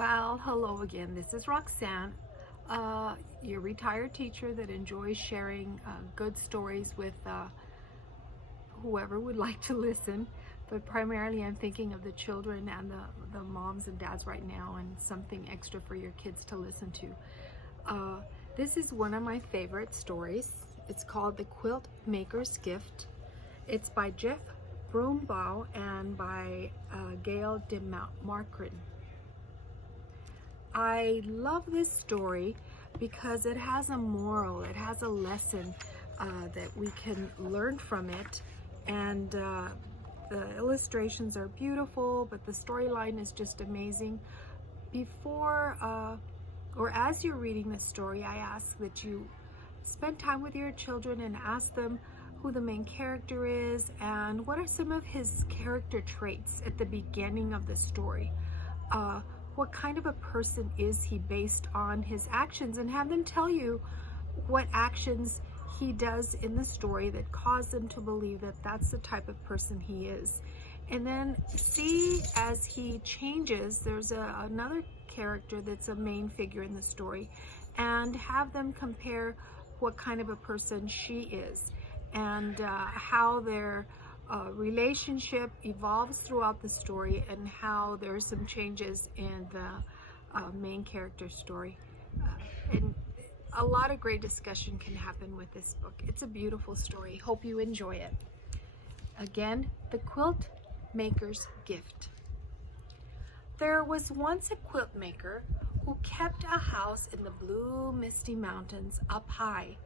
Well, hello again. This is Roxanne, your retired teacher that enjoys sharing good stories with whoever would like to listen. But primarily I'm thinking of the children and the moms and dads right now, and something extra for your kids to listen to. This is one of my favorite stories. It's called The Quilt Maker's Gift. It's by Jeff Brumbeau and by Gail de Marcken. I love this story because it has a moral, it has a lesson that we can learn from it, and the illustrations are beautiful, but the storyline is just amazing. Before or as you're reading the story, I ask that you spend time with your children and ask them who the main character is and what are some of his character traits at the beginning of the story. What kind of a person is he based on his actions, and have them tell you what actions he does in the story that cause them to believe that that's the type of person he is. And then see as he changes, there's another character that's a main figure in the story, and have them compare what kind of a person she is and how their relationship evolves throughout the story, and how there's some changes in the main character story. And a lot of great discussion can happen with this book. It's a beautiful story. Hope you enjoy it. Again, The Quilt Maker's Gift. There was once a quilt maker who kept a house in the blue, misty mountains up high.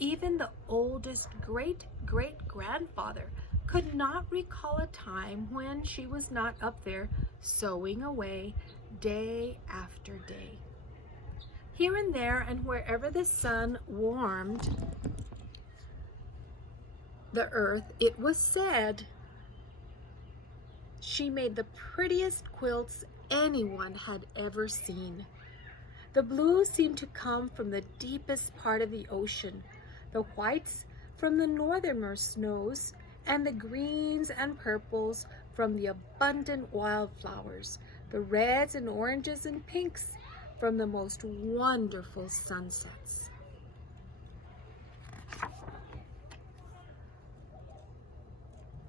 Even the oldest great-great-grandfather could not recall a time when she was not up there sewing away day after day. Here and there, and wherever the sun warmed the earth, it was said she made the prettiest quilts anyone had ever seen. The blue seemed to come from the deepest part of the ocean, the whites from the northernmost snows, and the greens and purples from the abundant wildflowers, the reds and oranges and pinks from the most wonderful sunsets.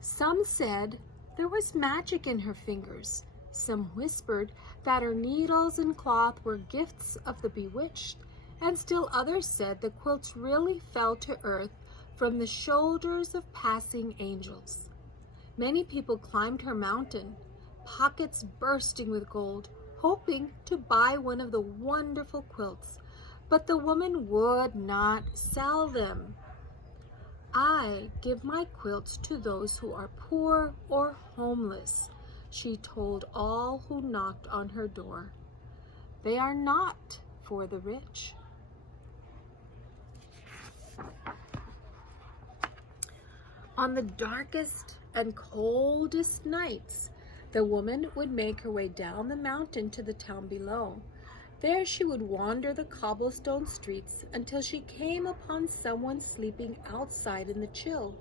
Some said there was magic in her fingers. Some whispered that her needles and cloth were gifts of the bewitched, and still others said the quilts really fell to earth from the shoulders of passing angels. Many people climbed her mountain, pockets bursting with gold, hoping to buy one of the wonderful quilts, but the woman would not sell them. "I give my quilts to those who are poor or homeless," she told all who knocked on her door. "They are not for the rich." On the darkest and coldest nights, the woman would make her way down the mountain to the town below. There she would wander the cobblestone streets until she came upon someone sleeping outside in the chill.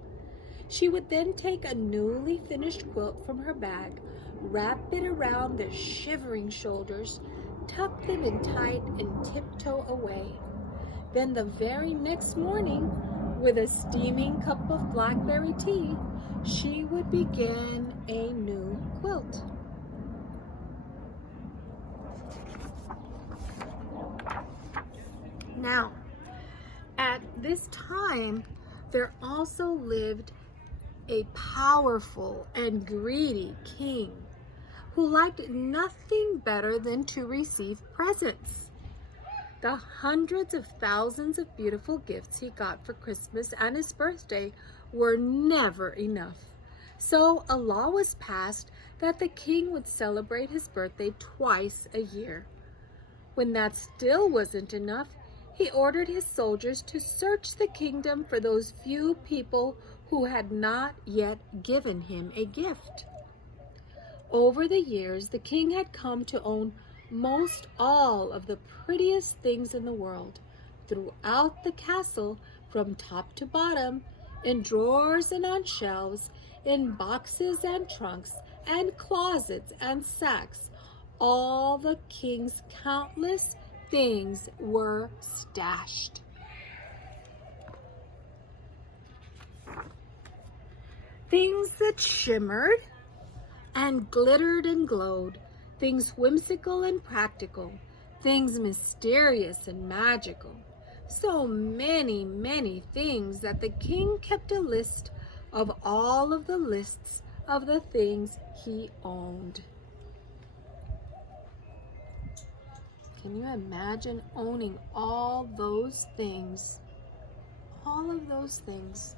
She would then take a newly finished quilt from her bag, wrap it around their shivering shoulders, tuck them in tight, and tiptoe away. Then the very next morning, with a steaming cup of blackberry tea, she would begin a new quilt. Now, at this time, there also lived a powerful and greedy king who liked nothing better than to receive presents. The hundreds of thousands of beautiful gifts he got for Christmas and his birthday were never enough. So a law was passed that the king would celebrate his birthday twice a year. When that still wasn't enough, he ordered his soldiers to search the kingdom for those few people who had not yet given him a gift. Over the years, the king had come to own most all of the prettiest things in the world, throughout the castle, from top to bottom, in drawers and on shelves, in boxes and trunks and closets and sacks. all the king's countless things were stashed. Things that shimmered and glittered and glowed, things whimsical and practical, things mysterious and magical. So many, many things that the king kept a list of all of the lists of the things he owned. Can you imagine owning all those things? All of those things.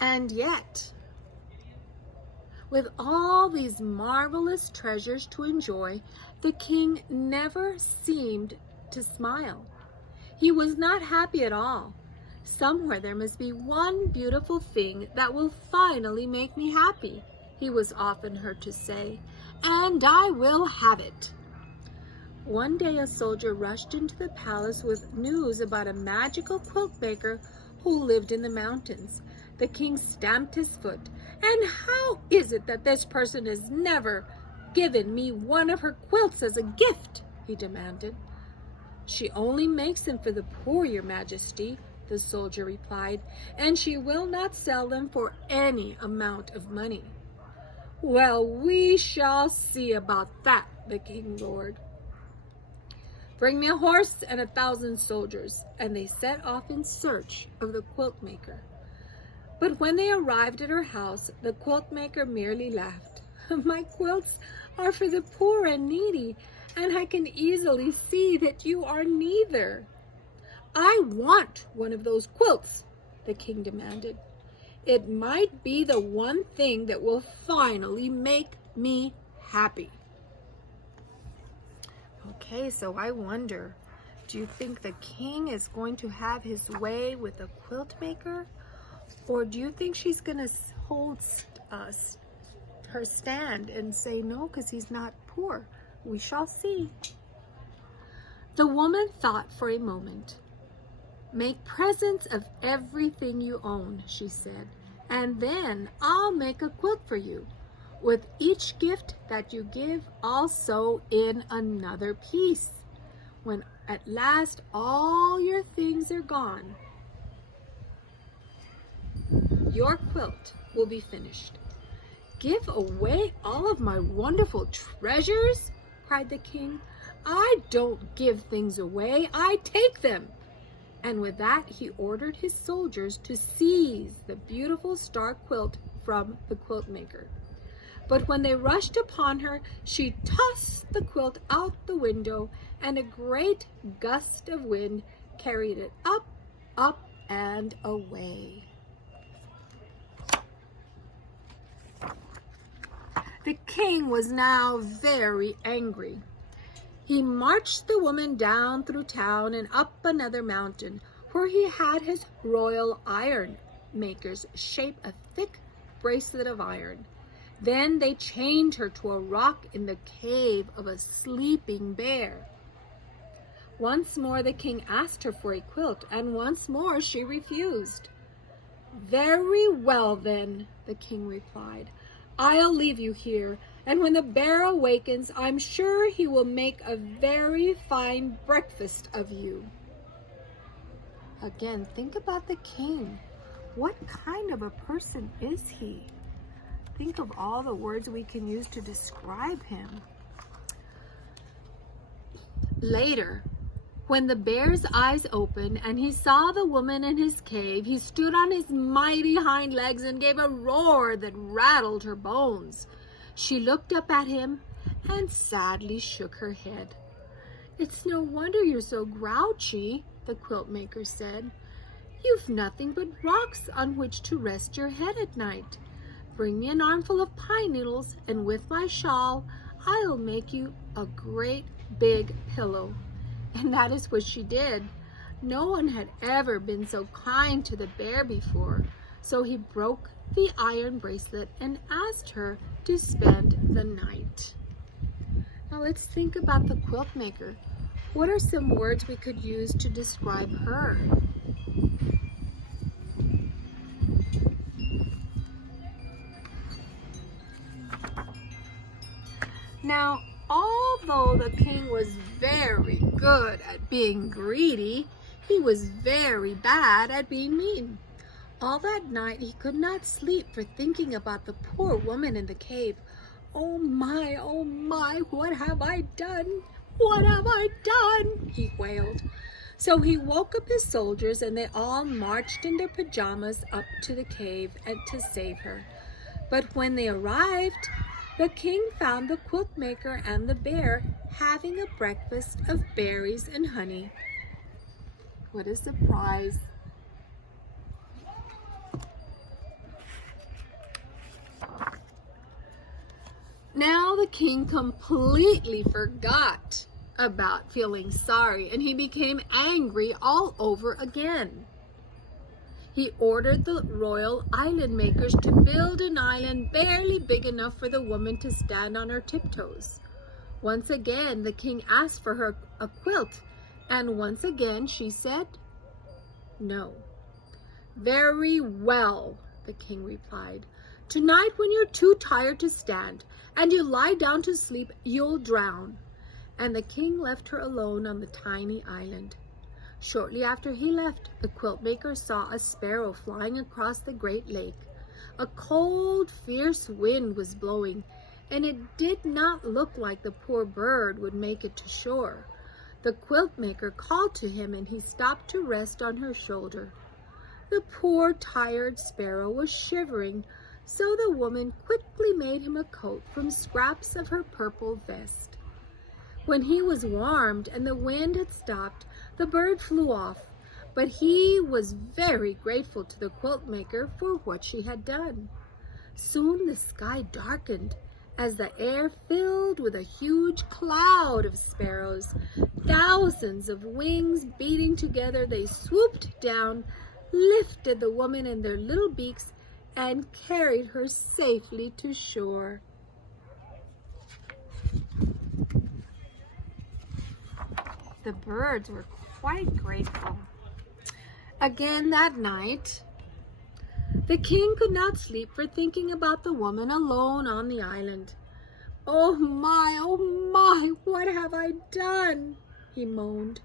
And yet, with all these marvelous treasures to enjoy, the king never seemed to smile. He was not happy at all. Somewhere there must be one beautiful thing that will finally make me happy, he was often heard to say, and I will have it. One day a soldier rushed into the palace with news about a magical quilt maker who lived in the mountains. The king stamped his foot. And how is it that this person has never given me one of her quilts as a gift? He demanded. She only makes them for the poor, your majesty, the soldier replied, and she will not sell them for any amount of money. Well, we shall see about that, the king roared. Bring me a horse and 1,000 soldiers, and they set off in search of the quilt maker. But when they arrived at her house, the quilt maker merely laughed. My quilts are for the poor and needy, and I can easily see that you are neither. I want one of those quilts, the king demanded. It might be the one thing that will finally make me happy. Okay, so I wonder, do you think the king is going to have his way with the quilt maker? Or do you think she's going to hold her stand and say no because he's not poor? We shall see. The woman thought for a moment. Make presents of everything you own, she said, and then I'll make a quilt for you. With each gift that you give, I'll sew in another piece. When at last all your things are gone, your quilt will be finished. Give away all of my wonderful treasures? Cried the king. I don't give things away, I take them. And with that, he ordered his soldiers to seize the beautiful star quilt from the quilt maker. But when they rushed upon her, she tossed the quilt out the window, and a great gust of wind carried it up, up, and away. The king was now very angry. He marched the woman down through town and up another mountain, where he had his royal iron makers shape a thick bracelet of iron. Then they chained her to a rock in the cave of a sleeping bear. Once more the king asked her for a quilt, and once more she refused. Very well then, the king replied. I'll leave you here, and when the bear awakens, I'm sure he will make a very fine breakfast of you. Again, think about the king. What kind of a person is he? Think of all the words we can use to describe him. Later, when the bear's eyes opened and he saw the woman in his cave, he stood on his mighty hind legs and gave a roar that rattled her bones. She looked up at him and sadly shook her head. It's no wonder you're so grouchy, the quilt maker said. You've nothing but rocks on which to rest your head at night. Bring me an armful of pine needles, and with my shawl, I'll make you a great big pillow. And that is what she did. No one had ever been so kind to the bear before, so he broke the iron bracelet and asked her to spend the night. Now let's think about the quilt maker. What are some words we could use to describe her? Now, although the king was very good at being greedy, he was very bad at being mean. All that night he could not sleep for thinking about the poor woman in the cave. Oh my, what have I done? What have I done? He wailed. So he woke up his soldiers, and they all marched in their pajamas up to the cave and to save her. But when they arrived, the king found the quilt maker and the bear having a breakfast of berries and honey. What a surprise. Now the king completely forgot about feeling sorry, and he became angry all over again. He ordered the royal island makers to build an island barely big enough for the woman to stand on her tiptoes. Once again, the king asked for her a quilt, and once again she said no. Very well, the king replied. Tonight, when you're too tired to stand and you lie down to sleep, you'll drown. And the king left her alone on the tiny island. Shortly after he left, the quilt maker saw a sparrow flying across the great lake. A cold, fierce wind was blowing, and it did not look like the poor bird would make it to shore. The quilt maker called to him, and he stopped to rest on her shoulder. The poor, tired sparrow was shivering, so the woman quickly made him a coat from scraps of her purple vest. When he was warmed and the wind had stopped, the bird flew off, but he was very grateful to the quilt maker for what she had done. Soon the sky darkened as the air filled with a huge cloud of sparrows. Thousands of wings beating together, they swooped down, lifted the woman in their little beaks, and carried her safely to shore. The birds were quite grateful. Again that night, the king could not sleep for thinking about the woman alone on the island. Oh my, what have I done? He moaned.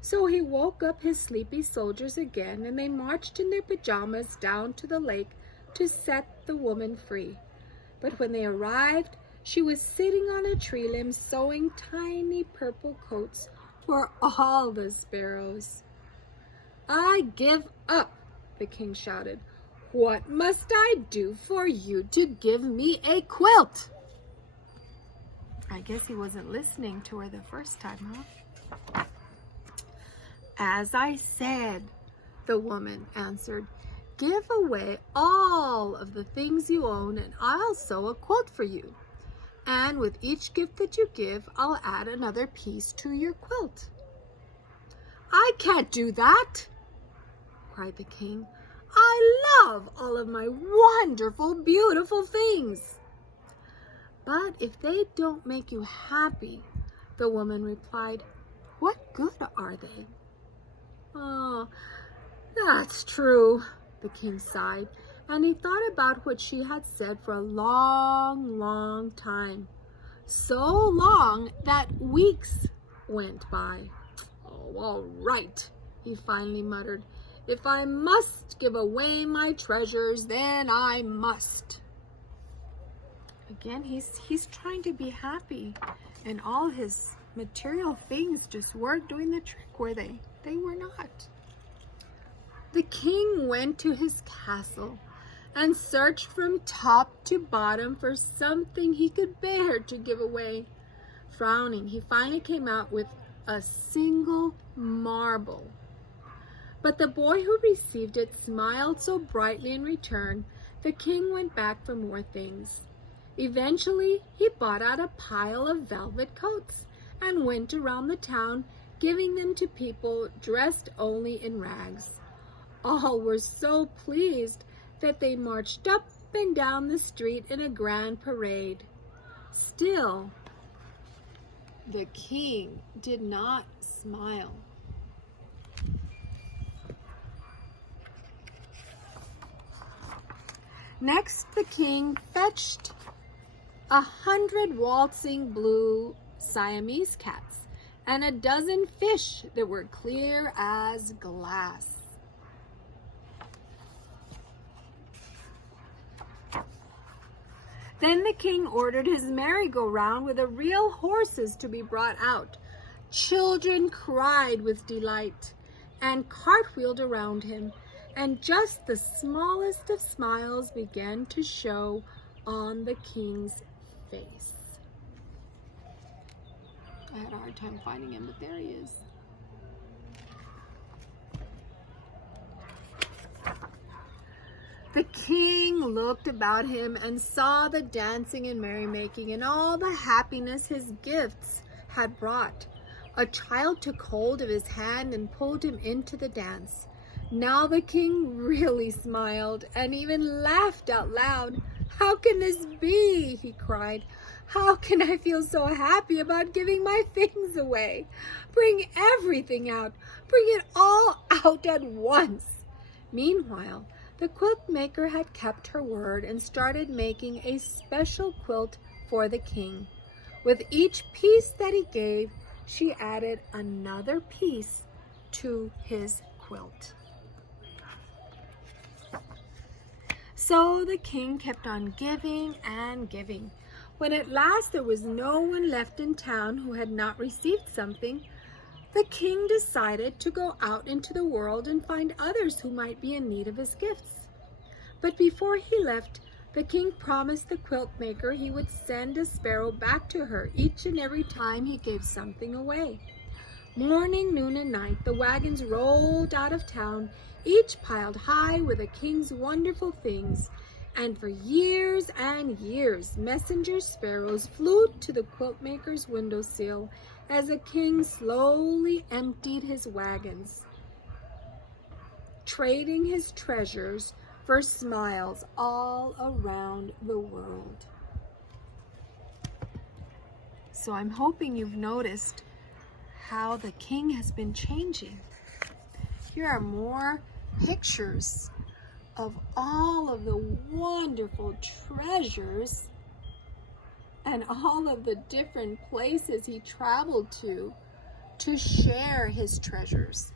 So he woke up his sleepy soldiers again, and they marched in their pajamas down to the lake to set the woman free. But when they arrived, she was sitting on a tree limb sewing tiny purple coats for all the sparrows. I give up, the king shouted. What must I do for you to give me a quilt? I guess he wasn't listening to her the first time, huh? As I said, the woman answered, give away all of the things you own and I'll sew a quilt for you. And with each gift that you give, I'll add another piece to your quilt. I can't do that, cried the king. I love all of my wonderful, beautiful things. But if they don't make you happy, the woman replied, what good are they? Oh, that's true, the king sighed, and he thought about what she had said for a long time. So long that weeks went by. Oh, all right, he finally muttered. If I must give away my treasures, then I must. Again, he's trying to be happy, and all his material things just weren't doing the trick, were they? They were not. The king went to his castle and searched from top to bottom for something he could bear to give away. Frowning, he finally came out with a single marble. But the boy who received it smiled so brightly in return, the king went back for more things. Eventually, he bought out a pile of velvet coats and went around the town, giving them to people dressed only in rags. All were so pleased that they marched up and down the street in a grand parade. Still, the king did not smile. Next, the king fetched 100 waltzing blue Siamese cats, and a dozen fish that were clear as glass. Then the king ordered his merry-go-round with the real horses to be brought out. Children cried with delight and cartwheeled around him, and just the smallest of smiles began to show on the king's face. I had a hard time finding him, but there he is. The king looked about him and saw the dancing and merrymaking and all the happiness his gifts had brought. A child took hold of his hand and pulled him into the dance. Now the king really smiled and even laughed out loud. "How can this be?" he cried. "How can I feel so happy about giving my things away? Bring everything out. Bring it all out at once." Meanwhile, the quilt maker had kept her word and started making a special quilt for the king. With each piece that he gave, she added another piece to his quilt. So the king kept on giving and giving. When at last there was no one left in town who had not received something, the king decided to go out into the world and find others who might be in need of his gifts. But before he left, the king promised the quilt maker he would send a sparrow back to her each and every time he gave something away. Morning, noon, and night, the wagons rolled out of town, each piled high with the king's wonderful things. And for years and years, messenger sparrows flew to the quilt maker's windowsill as the king slowly emptied his wagons, trading his treasures for smiles all around the world. So I'm hoping you've noticed how the king has been changing. Here are more pictures of all of the wonderful treasures and all of the different places he traveled to share his treasures.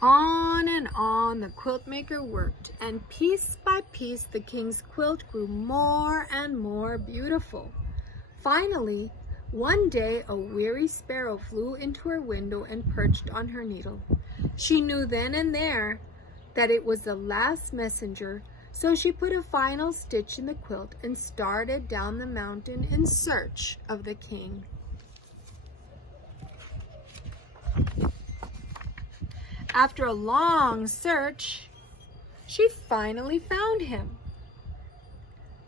On and on the quilt maker worked, and piece by piece the king's quilt grew more and more beautiful. Finally, one day a weary sparrow flew into her window and perched on her needle. She knew then and there that it was the last messenger, so she put a final stitch in the quilt and started down the mountain in search of the king. After a long search, she finally found him.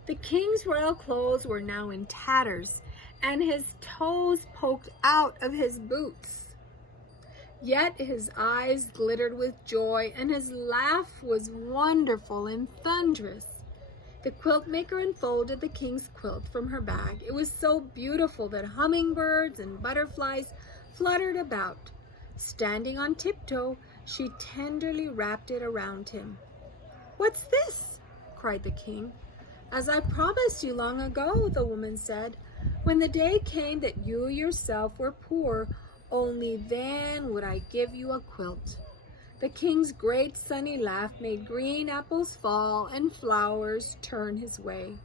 The king's royal clothes were now in tatters, and his toes poked out of his boots. Yet his eyes glittered with joy, and his laugh was wonderful and thunderous. The quilt maker unfolded the king's quilt from her bag. It was so beautiful that hummingbirds and butterflies fluttered about. Standing on tiptoe, she tenderly wrapped it around him. "What's this?" cried the king. "As I promised you long ago," the woman said. "When the day came that you yourself were poor, only then would I give you a quilt." The king's great sunny laugh made green apples fall and flowers turn his way.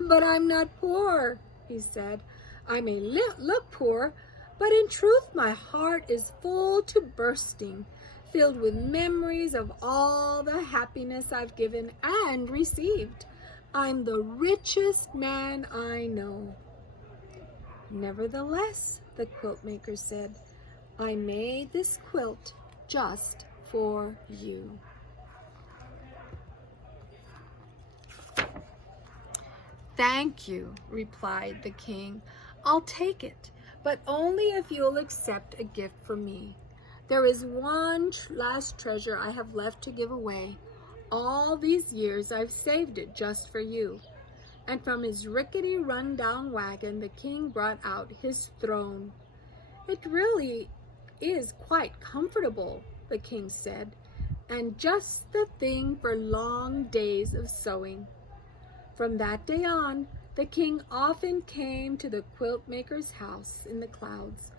"But I'm not poor," he said. "I may look poor, but in truth my heart is full to bursting, filled with memories of all the happiness I've given and received. I'm the richest man I know." "Nevertheless," the quilt maker said, "I made this quilt just for you." "Thank you," replied the king. "I'll take it, but only if you'll accept a gift from me. There is one last treasure I have left to give away. All these years I've saved it just for you." And from his rickety run-down wagon, the king brought out his throne. "It really is quite comfortable," the king said. and just the thing for long days of sewing. From that day on, the king often came to the quilt maker's house in the clouds.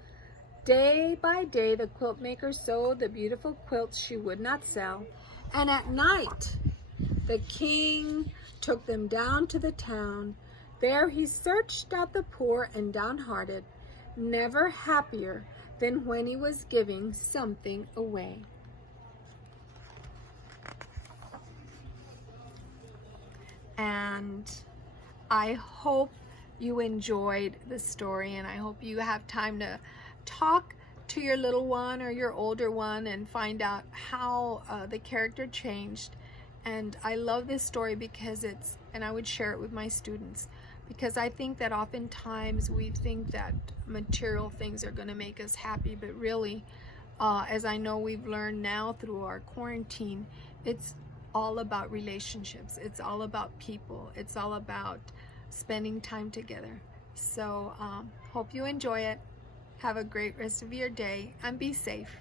Day by day, the quilt maker sewed the beautiful quilts she would not sell, and at night, the king took them down to the town. There he searched out the poor and downhearted, never happier than when he was giving something away. And I hope you enjoyed the story, and I hope you have time to talk to your little one or your older one and find out how the character changed. And I love this story because and I would share it with my students, because I think that oftentimes we think that material things are going to make us happy, but really, as I know we've learned now through our quarantine, it's all about relationships. It's all about people. It's all about spending time together. So hope you enjoy it. Have a great rest of your day and be safe.